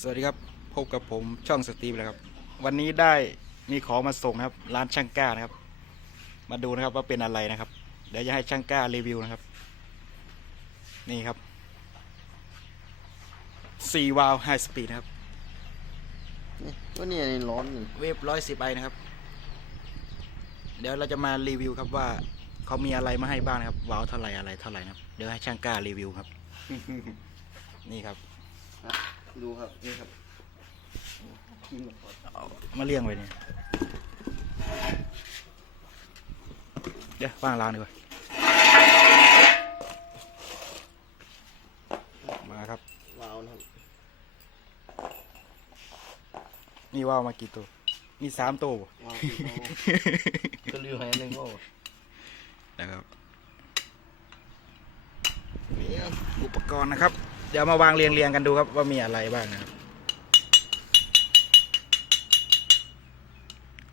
สวัสดีครับ พบกับผมช่องสตีฟแล้วครับ วันนี้ได้มีของมาส่งนะครับ ร้านช่างกล้านะครับ มาดูนะครับว่าเป็นอะไรนะครับ เดี๋ยวจะให้ช่างกล้ารีวิวนะครับ นี่ครับ4วาล์วไฮสปีดนะครับนี่ก็เนี่ยนี่ร้อนนี่เวฟร้อยสิบไอนะครับ เดี๋ยวเราจะมารีวิวครับว่าเขามีอะไรมาให้บ้างนะครับวาล์วเท่าไหร่อะไรเท่าไหร่นะครับ เดี๋ยวให้ช่างกล้ารีวิวครับ นี่ครับ ดูครับนี่ครับกินหมดก่อนเอามาเลี้ยงไว้เนี่ยเดี๋ยวว่างร้านดีกว่ามาครับว้าวนะครับนี่ว่าวมากี่ตัว มีสามตัวบ่ว้าวก็รีวิวให้อันหนึ่งก็นะครับนี่อุปกรณ์นะครับ เดี๋ยวมาวางเรียงเรียงๆกันดูครับว่ามีอะไรบ้างนะครับ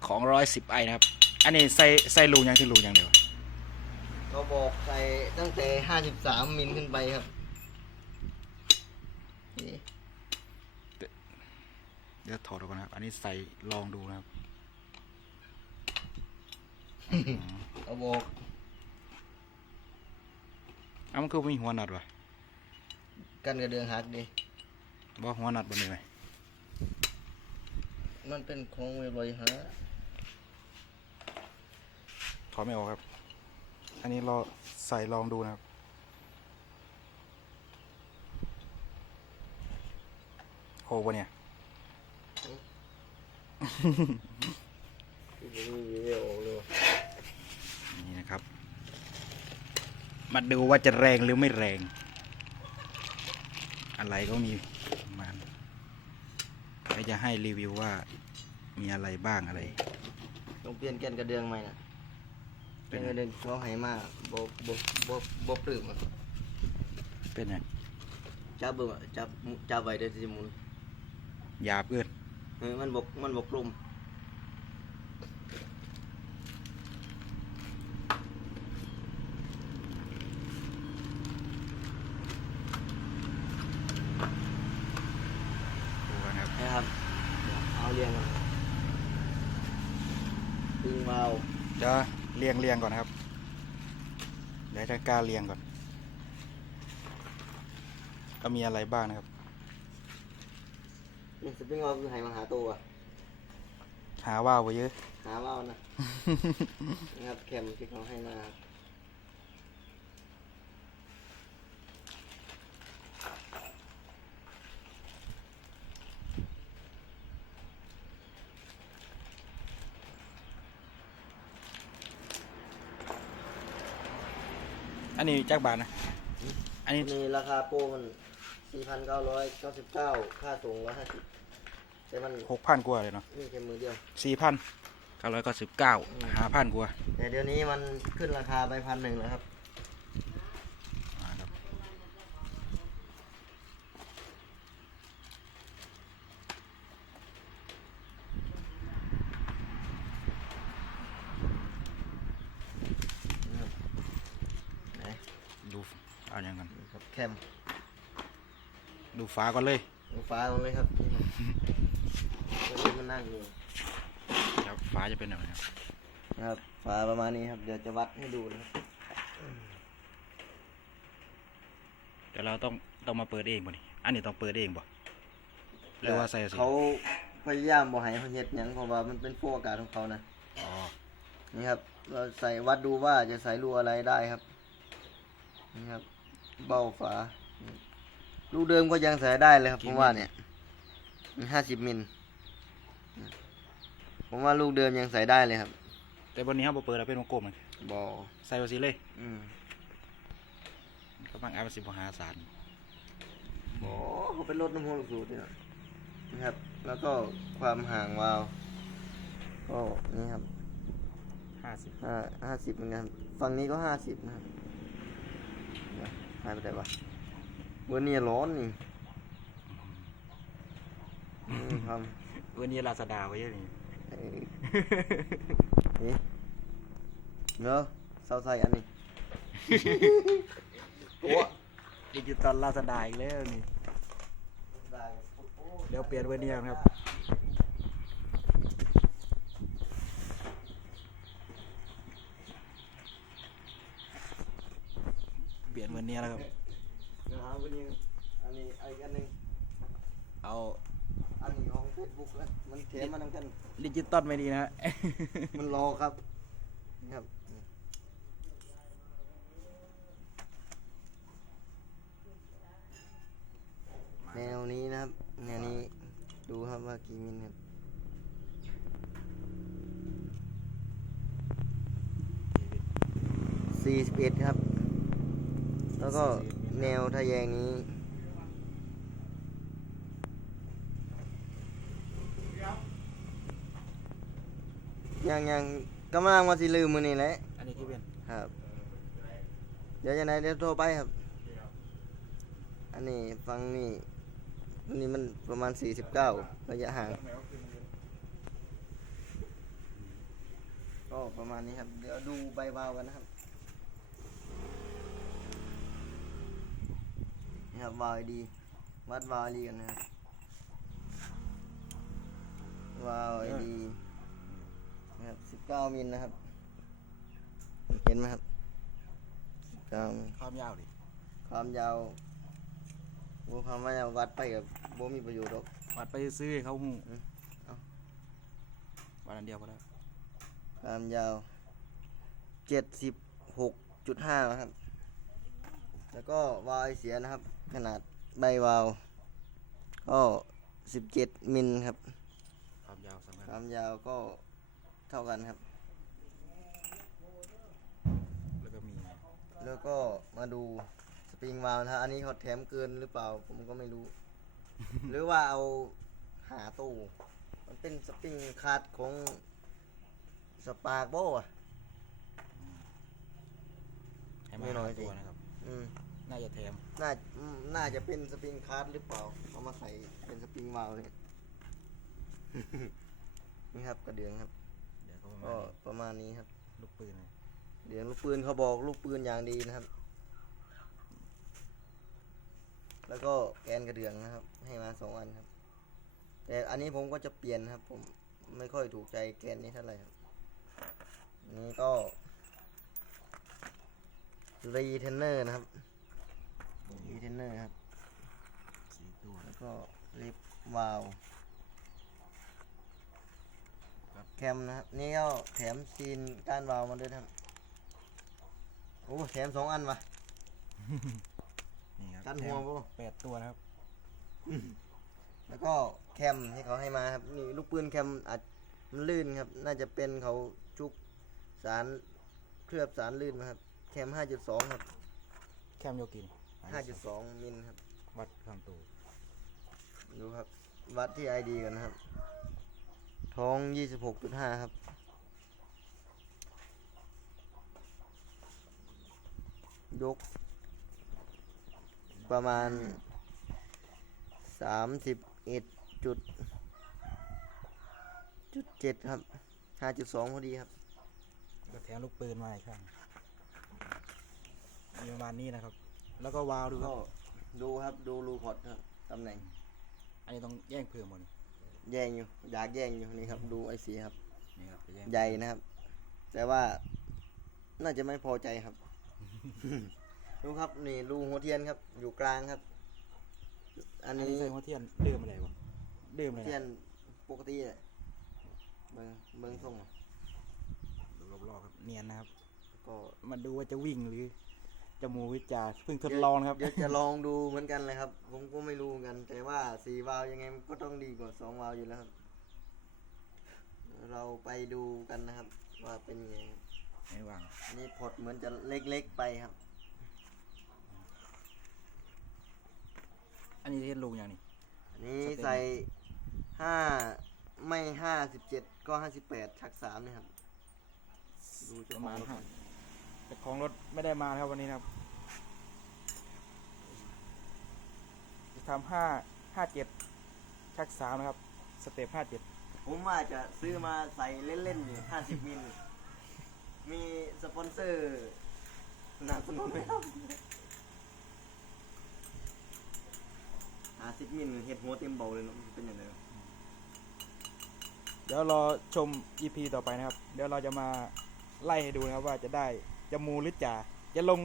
ของร้อยสิบไอนะครับ อันนี้ใส่ใส่รูยังที่รูยังเดียวเขาบอกใส่ตั้งแต่ห้าสิบสามมิลขึ้นไปครับนี่เดี๋ยวถอดออกก่อนนะครับ อันนี้ใส่ลองดูนะครับเขาบอกเอ้ามันคือมีหัวน็อตวะ กันกระเดืองหักดิว่าหัวน็อตบนนี้ไหมมันเป็นของเวลอยฮะถอดไม่ออกครับ อันนี้เราใส่ลองดูนะครับโหวะเนี่ยนี่เรียวเลยนี่นะครับ มาดูว่าจะแรงหรือไม่แรง อะไรก็มีประมันก็จะให้รีวิวว่ามีอะไรบ้างอะไรต้องเปลี่ยนแกนกระเดืองใหม่นะเป็เป็นนกระเดืองเขาให้มาบ่บ่บ่บ่ปลื้มอะเป็นไงจับเบิ่งอะจับจับไว้เดี๋ยวสิหมุนหยาบเกินเออมันบกมันบกกลุ่ม ดูกันครับ นะครับเดี๋ยวเอาเรียงกัน ดึงเบาเดี๋ยวเรียงเรียงก่อนนะครับ เดี๋ยวจะกล้าเรียงก่อน ก็มีอะไรบ้างนะครับ นี่สปริงเบาคือให้มาหาตัว หาว่าวไปเยอะ หาเบานะ นะครับแคมที่เขาให้มา อันนี้จักบาทนะ อันนี้นี่ราคาโปรมัน4,999 ค่าส่ง150แต่มันหกพันกว่าเลยเนาะนี่แค่มือเดียว สี่พันเก้าร้อยเก้าสิบเก้าห้าพันกว่า แต่เดี๋ยวนี้มันขึ้นราคาไปพันหนึ่งแล้วครับ อ่าครับ ไหน ดู เอาอย่างกันนี่ครับแคมดูฟ้าก่อนเลยดูฟ้ามันเลยครับนี่ครับตัวนี้มันนั่งอยู่ครับฟ้าจะเป็นแบบไหนครับนะครับฝาประมาณนี้ครับเดี๋ยวจะวัดให้ดูนะครับเดี๋ยวเราต้องต้องมาเปิดเองป่ะนี่อันนี้ต้องเปิดเองป่ะหรือว่าใส่สีเขาพยายามบอกให้เขาเฮ็ดหยังเพราะว่ามันเป็นพวกอากาศของเขานะอ๋อนี่ครับ เราใส่วัดดูว่าจะใส่รูอะไรได้ครับ นี่ครับ เบ้าฝารูเดิมก็ยังใส่ได้เลยครับผมว่าเนี่ยห้าสิบมิลผมว่าลูกเดิมยังใส่ได้เลยครับ แต่บนนี้เขาบ่เปิดแล้วเป็นวงกลมเลยบอใส่ภาษีเลยอืมก็บางอันเป็นสิบหาสารบอเขาเป็นรถน้ำมันลูกสูตรเนี่ยนะครับ แล้วก็ความห่างวาล์วก็นี่ครับห้าสิบห้าห้าสิบเหมือนกันฝั่งนี้ก็ห้าสิบนะครับเดี๋ยว หายไปไหนวะเวันนี้ร้อนนี่อืมครับวันนี้ลาซาดาไว้เยอะนี่เอ้ยนี่เนาะเสาใส่อันนี้โอ้ดิจิตอลลาซาดาอีกแล้วนี่ได้โอ้ยเดี๋ยวเปลี่ยนเวอร์เนียร์นะครับ ลี่ยนเวอร์เนียร์แล้วครับเดี๋ยวหาวันนี้อันนี้ไอ้อันหนึงเอาอันนี้ของเฟซบุ๊กแล้วมันเทมานำกันดิจิตอลไม่ดีนะฮะมันรอครับนี่ครับแนวนี้นะครับแนวนี้ดูครับว่ากี่มิลครับสี่สิบเอ็ดครับ แล้วก็41มิลแนวทะแยงนี้ยังยังกำลังมาสิลืมมือนี่แหละ อันนี้ที่เป็นครับ เดี๋ยวจะไหนเดี๋ยวโทรไปครับ อันนี้ฟังนี่อันนี้มันประมาณ 49 ระยะห่าง ก็ประมาณนี้ครับ เดี๋ยวดูใบวาวกันนะครับ นี่ครับวาวดีวัดวาวดีกันนะครับวาวดีนะครับ19มิลนะครับ เห็นไหมครับ19มิลความยาวดิความยาวโอ้ความยาววัดไปกับโบมีประโยชน์หรอกวัดไปซื้อให้เขาหูอืมเอาวัดอันเดียวพอแล้วความยาวเจ็ดสิบหกจุดห้าครับ แล้วก็วาล์วไอเสียนะครับ ขนาดใบวาล์วก็สิบเจ็ดมิลครับ ความยาวสำคัญความยาวก็เท่ากันครับ แล้วก็มีแล้วก็มาดูสปริงวาล์วนะฮะอันนี้เขาแถมเกินหรือเปล่าผมก็ไม่รู้ หรือว่าเอาหาตู้ มันเป็นสปริงคาร์ดของสปาร์กโบอะให้มาไม่น้อยสิตัวนะครับ อืม น่าจะแถม น่าอืมน่าจะเป็นสปริงคาร์ดหรือเปล่า เอามาใส่เป็นสปริงวาล์วเนี่ยนี่ครับกระเดื่องครับเดี๋ยวเขาประมาก็ณนี้ประมาณนี้ครับ ลูกปืนเลยเดี๋ยวลูกปืนเขาบอกลูกปืนอย่างดีนะครับ แล้วก็แกนกระเดื่องนะครับ ให้มาสองอันครับ แต่อันนี้ผมก็จะเปลี่ยนครับ ผมไม่ค่อยถูกใจแกนนี้เท่าไหร่ครับอันนี้ก็รีเทนเนอร์นะครับ รีเทนเนอร์ครับสี่ตัวแล้วก็ลิฟวาลวครับแคมนะครับ นี่ก็แถมซีนก้านวาล์วมาด้วยนะครับ โอ้แถมสองอันวะนี่ครับกันหัวแถมบ่แปดตัวนะครับ แล้วก็แคมที่เขาให้มาครับ นี่ลูกปืนแคมอาจมันลื่นครับ น่าจะเป็นเขาชุบสารเคลือบสารลื่นนะครับ แคม5.2ครับ แคมโยกิน 5.2 มิลครับ วัดความตูดูครับ วัดที่ไอดีกันนะครับ ท้อง 26.5 ครับยก ประมาณ 31จุดจุดเจ็ดครับ 5.2 พอดีครับ ก็แถมลูกปืนมาอีกข้างมีประมาณนี้นะครับ แล้วก็วาล์วดูคก็รับดูครับดูรูพอร์ตครับตำแหน่ง อันนี้ต้องแย่งเพิ่มหมดแย่งอยู่อยากแย่งอยู่นี่ครับ ดูไอสีครับ นี่ครับจะแย่งใหญ่นะครับ แต่ว่าน่าจะไม่พอใจครับ ดูครับนี่รูหัวเทียนครับ อยู่กลางครับ อัอันนนี้นี้ใส่หัวเทียนเดิมอะไรวะเดิมเลยเทียนะนปกติเลยเบิ้งเบิ้งส่งดูรอบๆครับเนียนนะครับ ก็มาดูว่าจะวิ่งหรือ จะหมูวิจาเพิ่งทดลองนะครับ เดี๋ยวจะลองดูเหมือนกันเลยครับ ผมก็ไม่รู้เหมือนกัน แต่ว่าสี่วาล์วยังไงมันก็ต้องดีกว่าสองวาล์วอยู่แล้วครับ เราไปดูกันนะครับ ว่าเป็นยังไงครับไม่วางอันนี่พอร์ตเหมือนจะเล็กๆไปครับ อันนี้เทสลุงอย่างนี้อันนี้สเต็ปใส่ห้าไม่ห้าสิบเจ็ดก็ห้าสิบแปดชักสามนี่ครับ ดูปเจะระมามาณณห้า แต่ของรถไม่ได้มานะครับวันนี้นะครับจะทำห้าห้าเจ็ดชักสามนะครับ สเต็ปห้าเจ็ดผมว่าจะซื้อมาใส่เล่นๆอยู่ห้าสิบมิล มีสปอนเซอร์สนับสนุนไหมครับหาสิบมิลเห็ดหัวเต็มเบาเลยเนาะมันเป็นยังไงวะเดี๋ยวรอชม EP ต่อไปนะครับ เดี๋ยวเราจะมาไล่ให้ดูนะครับว่าจะได้ จะมูหรือจ่าจะลง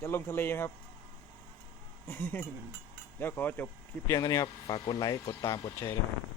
จะลงทะเลครับ แล้วขอจบคลิปเพียงเท่านี้ครับ ฝากกดไลค์ กดตาม กดแชร์ด้วยครับ